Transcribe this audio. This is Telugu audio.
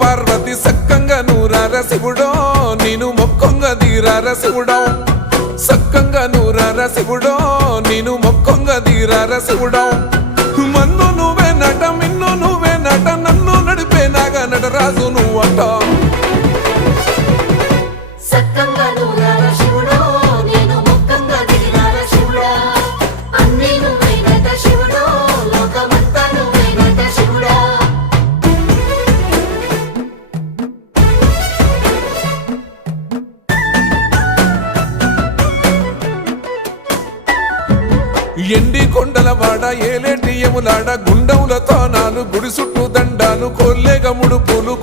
పార్వతి సక్కంగా నూరార శివుడో నేను మొక్కంగా తీరార శివుడో సక్కంగా నూరార శివుడో నేను మొక్కంగా తీరార శివుడో మన్ను నువ్వే నట మిన్ను నువ్వే నట నన్ను నడిపే నాగా నటరాజు నువ్వట ఎండి కొండల వాడ ఏలేటి యములాడ గుండములతో నాలు గుడి చుట్టూ దండాలు కొల్లేగముడు పూలు